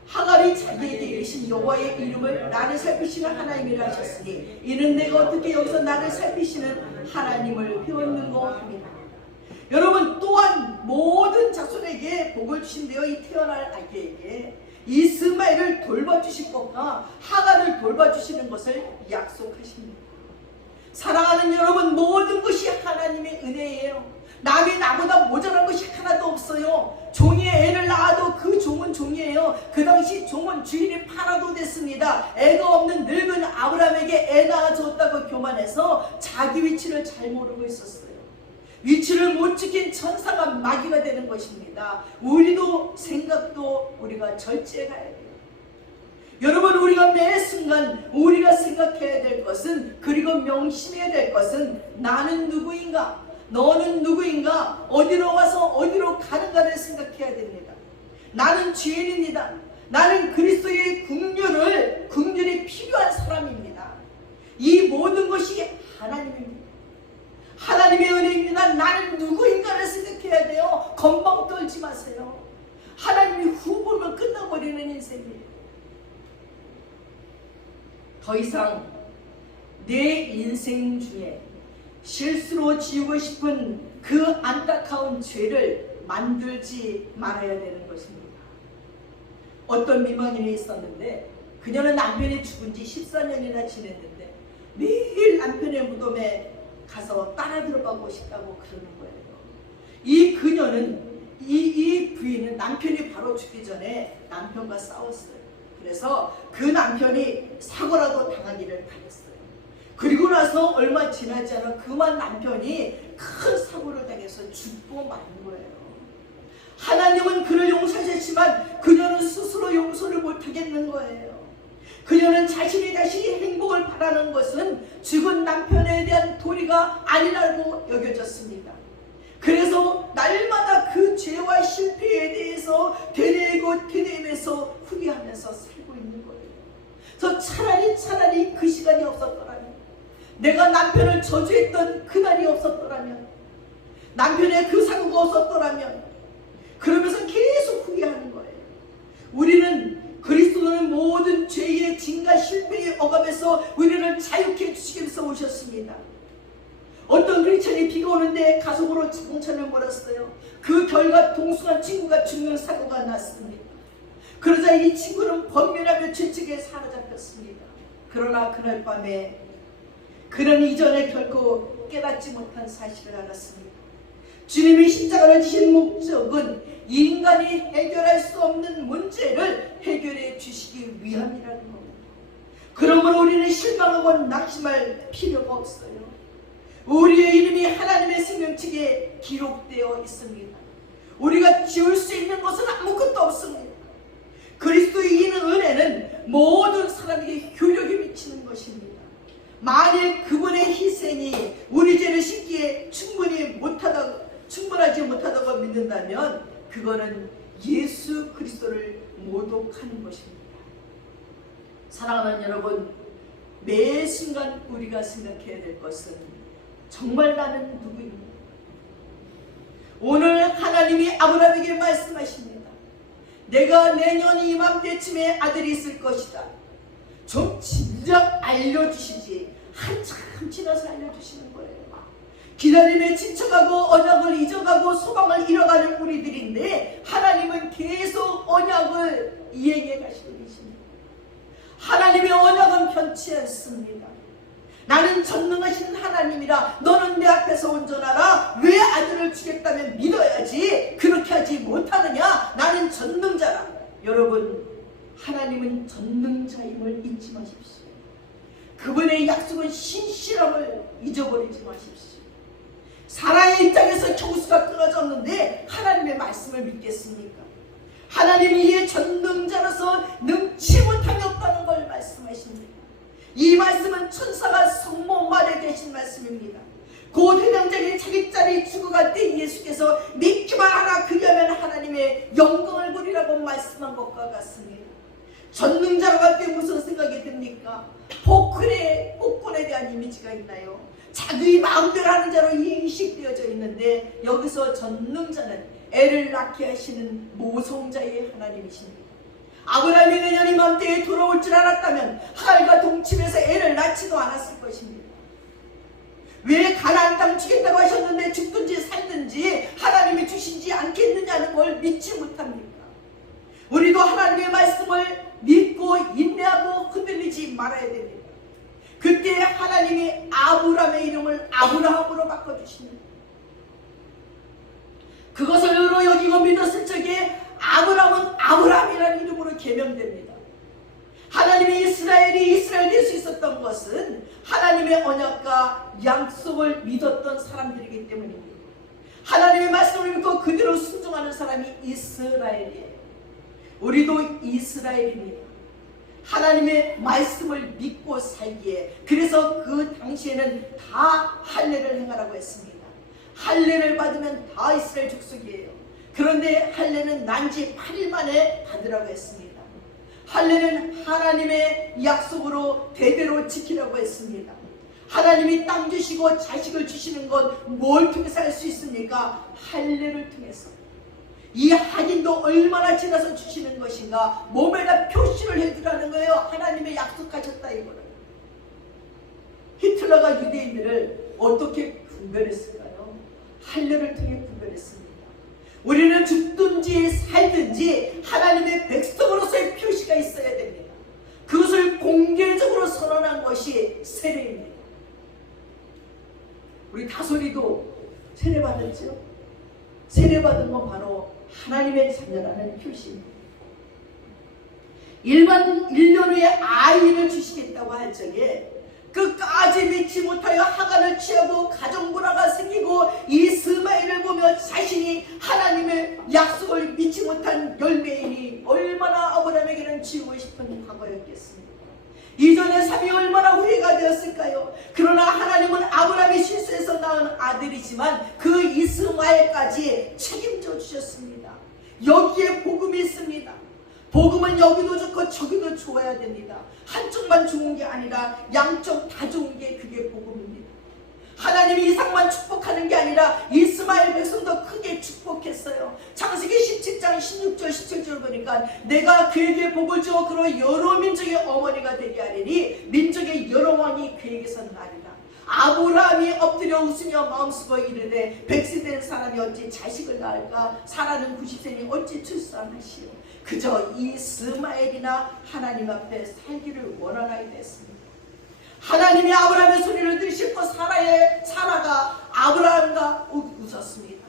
하갈이 자기에게 이르신 여호와의 이름을 나를 살피시는 하나님이라 하셨으니 이는 내가 어떻게 여기서 나를 살피시는 하나님을 배웠는고 합니다. 여러분 또한 모든 자손에게 복을 주신대요. 이 태어날 아기에게 이스마엘을 돌봐주실 것과 하갈을 돌봐주시는 것을 약속하십니다. 사랑하는 여러분, 모든 것이 하나님의 은혜예요. 남이 나보다 모자란 것이 하나도 없어요. 종이 애를 낳아도 그 종은 종이에요. 그 당시 종은 주인이 팔아도 됐습니다. 애가 없는 늙은 아브라함에게 애 낳아줬다고 교만해서 자기 위치를 잘 모르고 있었어요. 위치를 못 지킨 천사가 마귀가 되는 것입니다. 우리도 생각도 우리가 절제해 가야 돼요. 여러분, 우리가 매 순간 우리가 생각해야 될 것은, 그리고 명심해야 될 것은 나는 누구인가? 너는 누구인가? 어디로 와서 어디로 가는가를 생각해야 됩니다. 나는 죄인입니다. 나는 그리스도의 긍휼이 필요한 사람입니다. 이 모든 것이 하나님입니다. 하나님의 은혜입니다. 나는 누구인가를 생각해야 돼요. 건방 떨지 마세요. 하나님이 후보면 끝나버리는 인생이에요. 더 이상 내 인생 중에 실수로 지우고 싶은 그 안타까운 죄를 만들지 말아야 되는 것입니다. 어떤 미망인이 있었는데 그녀는 남편이 죽은 지 14년이나 지냈는데 매일 남편의 무덤에 가서 따라 들어가고 싶다고 그러는 거예요. 이 그녀는 이 부인은 남편이 바로 죽기 전에 남편과 싸웠어요. 그래서 그 남편이 사고라도 당하기를 바랬어요. 그리고 나서 얼마 지나지 않아 그만 남편이 큰 사고를 당해서 죽고 마는 거예요. 하나님은 그를 용서하셨지만 그녀는 스스로 용서를 못하겠는 거예요. 그녀는 자신이 다시 행복을 바라는 것은 죽은 남편에 대한 도리가 아니라고 여겨졌습니다. 그래서 날마다 그 죄와 실패에 대해서 되뇌고 되뇌면서 후회하면서 살고 있는 거예요. 저 차라리 그 시간이 없었더라면, 내가 남편을 저주했던 그날이 없었더라면, 남편의 그 사고가 없었더라면, 그러면서 계속 후회하는 거예요. 우리는 그리스도는 모든 죄의 진과 실패의 억압에서 우리를 자유케 해주시기 위해서 오셨습니다. 어떤 크리스찬이 비가 오는데 가속으로 자동차를 몰았어요. 그 결과 동승한 친구가 죽는 사고가 났습니다. 그러자 이 친구는 번민하며 죄책에 사로잡혔습니다. 그러나 그날 밤에 그는 이전에 결코 깨닫지 못한 사실을 알았습니다. 주님이 십자가를 지신 목적은 인간이 해결할 수 없는 문제를 해결해 주시기 위함이라는 겁니다. 그러므로 우리는 실망하고 낙심할 필요가 없어요. 우리의 이름이 하나님의 생명책에 기록되어 있습니다. 우리가 지을 수 있는 것은 아무것도 없습니다. 그리스도의 있는 은혜는 모든 사람에게 효력이 미치는 것입니다. 만일 그분의 희생이 우리 죄를 씻기에 충분하지 못하다고 믿는다면 그거는 예수 그리스도를 모독하는 것입니다. 사랑하는 여러분, 매 순간 우리가 생각해야 될 것은 정말 나는 누구입니까? 오늘 하나님이 아브라함에게 말씀하십니다. 내가 내년 이맘때쯤에 아들이 있을 것이다. 좀 진작 알려주시지. 한참 지나서 알려주시는 거예요. 기다림에 지쳐가고 언약을 잊어가고 소망을 잃어가는 우리들인데 하나님은 계속 언약을 이행해 가시고 계십니다. 하나님의 언약은 변치 않습니다. 나는 전능하신 하나님이라 너는 내 앞에서 온전하라. 왜 아들을 주겠다면 믿어야지. 그렇게 하지 못하느냐. 나는 전능자라. 여러분, 하나님은 전능자임을 잊지 마십시오. 그분의 약속은 신실함을 잊어버리지 마십시오. 사라의 입장에서 교수가 끊어졌는데 하나님의 말씀을 믿겠습니까? 하나님이 이의 전능자로서 능치 못함이 없다는 걸 말씀하십니다. 이 말씀은 천사가 성모 말에 계신 말씀입니다. 곧 회당장이 자기 자리에 죽어갈 때 예수께서 믿기만 하라 그리하면 하나님의 영광을 보리라고 말씀한 것과 같습니다. 전능자로 갈 때 무슨 생각이 듭니까? 복권에 대한 이미지가 있나요? 자기 마음대로 하는 자로 인식되어져 있는데 여기서 전능자는 애를 낳게 하시는 모성자의 하나님이십니다. 아브라함이 내년 이맘때에 돌아올 줄 알았다면 하갈과 동침해서 애를 낳지도 않았을 것입니다. 왜 가나안 땅 주겠다고 하셨는데 죽든지 살든지 하나님이 주시지 않겠느냐는 걸 믿지 못합니까? 우리도 하나님의 말씀을 믿고 인내하고 흔들리지 말아야 됩니다. 그때 하나님이 아브라함의 이름을 아브라함으로 바꿔주십니다. 그것을 의로 여기고 믿었을 적에 아브라함은 아브라함이라는 이름으로 개명됩니다. 하나님이 이스라엘이 이스라엘 될 수 있었던 것은 하나님의 언약과 약속을 믿었던 사람들이기 때문입니다. 하나님의 말씀을 믿고 그대로 순종하는 사람이 이스라엘이에요. 우리도 이스라엘입니다. 하나님의 말씀을 믿고 살기에, 그래서 그 당시에는 다 할례를 행하라고 했습니다. 할례를 받으면 다 이스라엘 족속이에요. 그런데 할례는 난지 8일 만에 받으라고 했습니다. 할례는 하나님의 약속으로 대대로 지키라고 했습니다. 하나님이 땅 주시고 자식을 주시는 건 뭘 통해서 할 수 있습니까? 할례를 통해서. 이 확인도 얼마나 지나서 주시는 것인가, 몸에다 표시를 해주라는 거예요. 하나님의 약속하셨다 이거를. 히틀러가 유대인들을 어떻게 분별했을까요? 할례를 통해 분별했습니다. 우리는 죽든지 살든지 하나님의 백성으로서의 표시가 있어야 됩니다. 그것을 공개적으로 선언한 것이 세례입니다. 우리 다솔이도 세례받았죠? 세례받은 건 바로 하나님의 자녀라는 표시입니다. 일반 1년 후에 아이를 주시겠다고 할 적에 끝까지 믿지 못하여 하갈을 취하고 가정불화가 생기고 이스마엘을 보며 자신이 하나님의 약속을 믿지 못한 열매인이 얼마나 아브라함에게는 지우고 싶은 과거였겠습니까? 이전의 삶이 얼마나 후회가 되었을까요? 그러나 하나님은 아브라함이 실수해서 낳은 아들이지만 그 이스마엘까지 책임져 주셨습니다. 여기에 복음이 있습니다. 복음은 여기도 좋고 저기도 좋아야 됩니다. 한쪽만 좋은 게 아니라 양쪽 다 좋은 게 그게 복음입니다. 하나님이 이삭만 축복하는 게 아니라 이스마엘 백성도 크게 축복했어요. 창세기 17장 16절 17절 보니까 내가 그에게 복을 주어 그로 여러 민족의 어머니가 되게 하리니 민족의 여러 왕이 그에게서 나리라. 아브라함이 엎드려 웃으며 마음속어 이르되 100세 된 사람이 어찌 자식을 낳을까? 사라는 90세니 어찌 출산하시오? 그저 이스마엘이나 하나님 앞에 살기를 원하나이다 했습니다. 하나님이 아브라함의 소리를 들으시고 사라가 아브라함과 웃었습니다.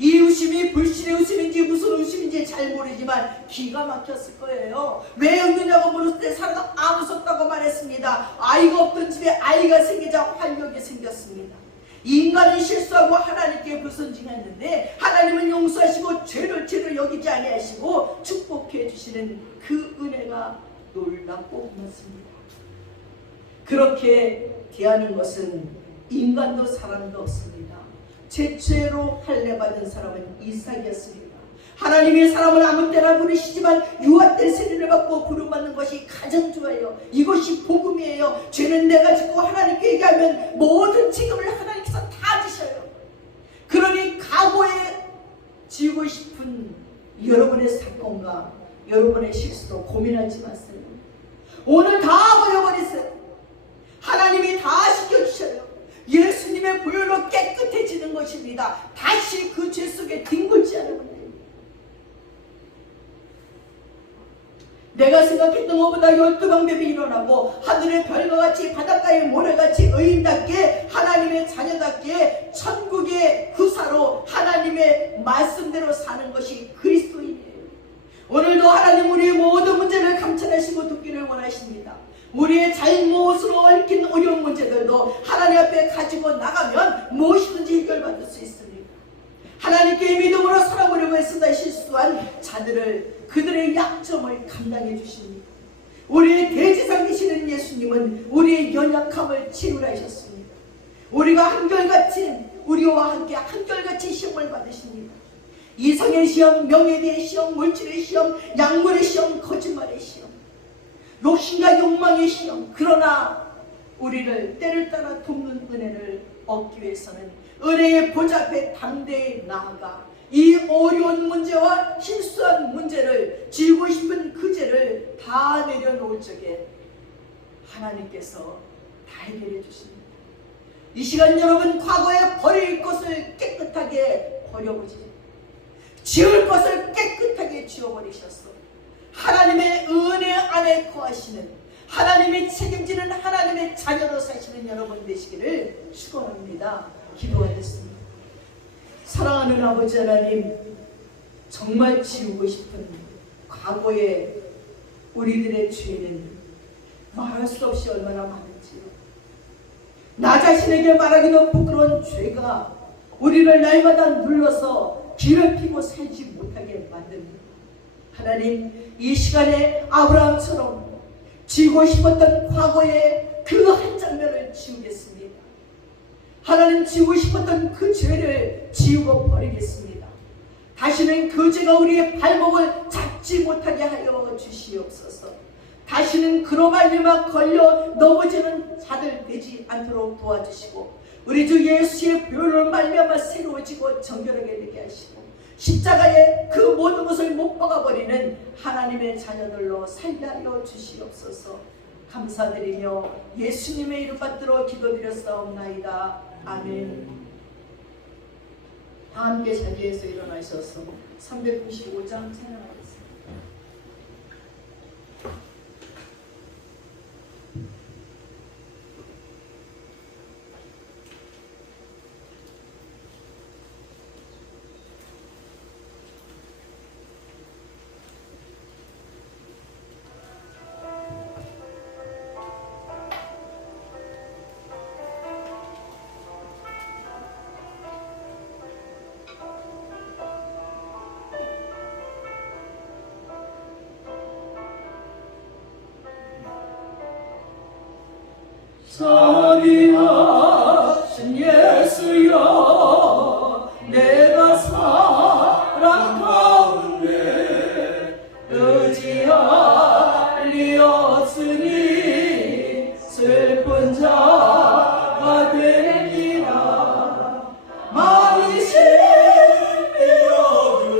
이 웃음이 불신의 웃음인지 무슨 웃음인지 잘 모르지만 기가 막혔을 거예요. 왜 웃느냐고 물었을 때 사라가 안 웃었다고 말했습니다. 아이가 없던 집에 아이가 생기자 활력이 생겼습니다. 인간이 실수하고 하나님께 불순종했는데 하나님은 용서하시고 죄를 죄로 여기지 아니하시고 축복해 주시는 그 은혜가 놀랍고 고맙습니다. 그렇게 대하는 것은 인간도 사람도 없습니다. 최초로 할례받은 사람은 이삭이었습니다. 하나님이 사람을 아무 때나 부르시지만 유아 때 세례를 받고 부름받는 것이 가장 좋아요. 이것이 복음이에요. 죄는 내가 짓고 하나님께 얘기하면 모든 책임을 하나님께서 다 지셔요. 그러니 과거에 지우고 싶은 여러분의 사건과 여러분의 실수도 고민하지 마세요. 오늘 다 버려버리세요. 하나님이 다 시켜주셔요. 예수님의 보혈로 깨끗해지는 것입니다. 다시 그 죄 속에 뒹굴지 않으면 됩니다. 내가 생각했던 것보다 12방법이 일어나고 하늘의 별과 같이 바닷가의 모래같이 의인답게 하나님의 자녀답게 천국의 후사로 하나님의 말씀대로 사는 것이 그리스도인이에요. 오늘도 하나님 우리의 모든 문제를 감찰하시고 돕기를 원하십니다. 우리의 잘못으로 얽힌 어려운 문제들도 하나님 앞에 가지고 나가면 무엇이든지 해결받을 수 있습니다. 하나님께 믿음으로 살아보려고 애쓰다 실수한 자들을 그들의 약점을 감당해 주십니다. 우리의 대지상 되시는 예수님은 우리의 연약함을 치유라 하셨습니다. 우리가 한결같이 우리와 함께 한결같이 시험을 받으십니다. 이성의 시험, 명예의 시험, 물질의 시험, 약물의 시험, 거짓말의 시험, 욕심과 욕망의 시험. 그러나 우리를 때를 따라 돕는 은혜를 얻기 위해서는 은혜의 보좌 앞에 담대히 나아가 이 어려운 문제와 실수한 문제를 지우고 싶은 그 죄를 다 내려놓을 적에 하나님께서 다 해결해 주십니다. 이 시간 여러분 과거에 버릴 것을 깨끗하게 버려보시죠. 지울 것을 깨끗하게 지워버리셨어. 하나님의 은혜 안에 거하시는 하나님이 책임지는 하나님의 자녀로 사시는 여러분 되시기를 축원합니다. 기도하겠습니다. 사랑하는 아버지 하나님, 정말 지우고 싶은 과거의 우리들의 죄는 말할 수 없이 얼마나 많은지요. 나 자신에게 말하기도 부끄러운 죄가 우리를 날마다 눌러서 괴롭히고 살지 못하게 만듭니다. 하나님, 이 시간에 아브라함처럼 지우고 싶었던 과거의 그 한 장면을 지우겠습니다. 하나님, 지우고 싶었던 그 죄를 지우고 버리겠습니다. 다시는 그 죄가 우리의 발목을 잡지 못하게 하여 주시옵소서. 다시는 그로 말미암아 걸려 넘어지는 자들 되지 않도록 도와주시고 우리 주 예수의 보혈로 말미암아 새로워지고 정결하게 되게 하시고 십자가에 그 모든 것을 못 박아버리는 하나님의 자녀들로 살게 하여 주시옵소서. 감사드리며 예수님의 이름 받들어 기도드렸사옵나이다. 아멘. 다 함께 자리에서 일어나셔서 395장 찬양하겠습니다. 자비하신 예수여 내가 사랑 가운데 의지할 리 없으니 슬픈 자가 되리라 많이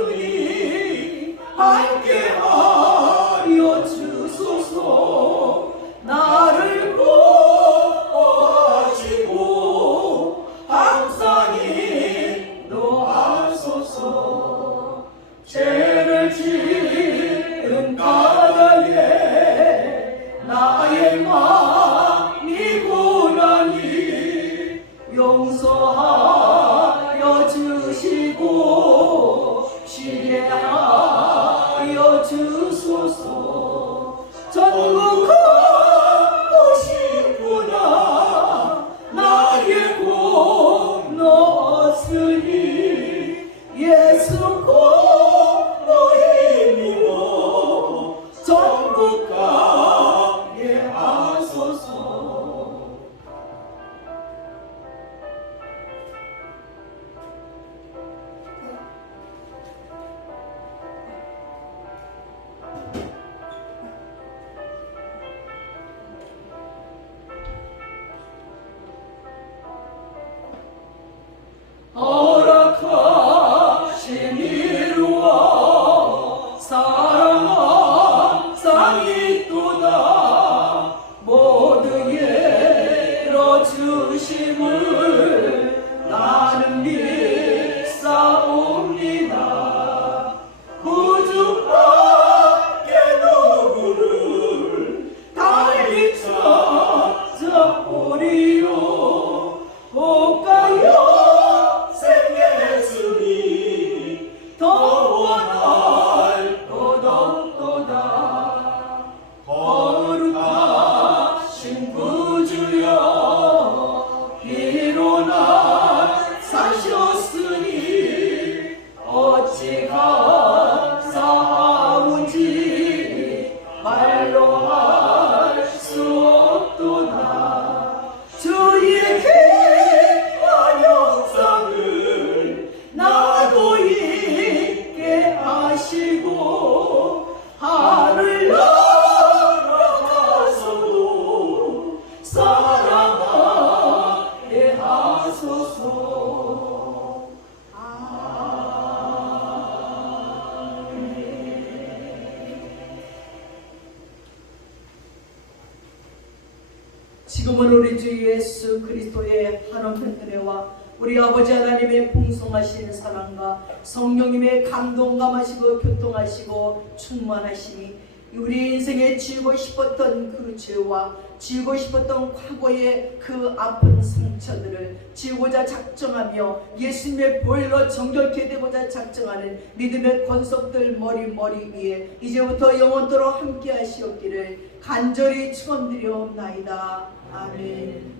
심히여주니 함께하여 주소서 나를 보호하시고 항상 인도하소서 죄를 지은 까닭에 나의 마음이 고난이 용서하여 주시고 쉬게 하여 주소서 전국 가고 싶구나 나의 건너왔으니 예수 공로에 힘입어 전국 가게 하소서. 허락하신 이루어 사랑 항상 있도다 모두 열어주심을 나는 믿사옵니다 구주 밖에 누구를 달리 찾아오리요 오가요 생예수니 더 원할 것 없도다 거룩하신 구주여 비로 날 사셨으니 어찌 감사하운지 말로 할 수 없도다 주의 귀한 영상을 나도 있게 하시고 하늘 날아가서도 사랑하게 하소서. 지금은 우리 주 예수 그리스도의 한없는 은혜와 우리 아버지 하나님의 풍성하신 사랑과 성령님의 감동감하시고 교통하시고 충만하심이 우리 인생에 지우고 싶었던 그 죄와 지우고 싶었던 과거의 그 아픈 상처들을 지우고자 작정하며 예수님의 보혈로 정결케 되고자 작정하는 믿음의 권속들 머리 위에 이제부터 영원토록 함께 하시옵기를 간절히 축원드리옵나이다. 아멘.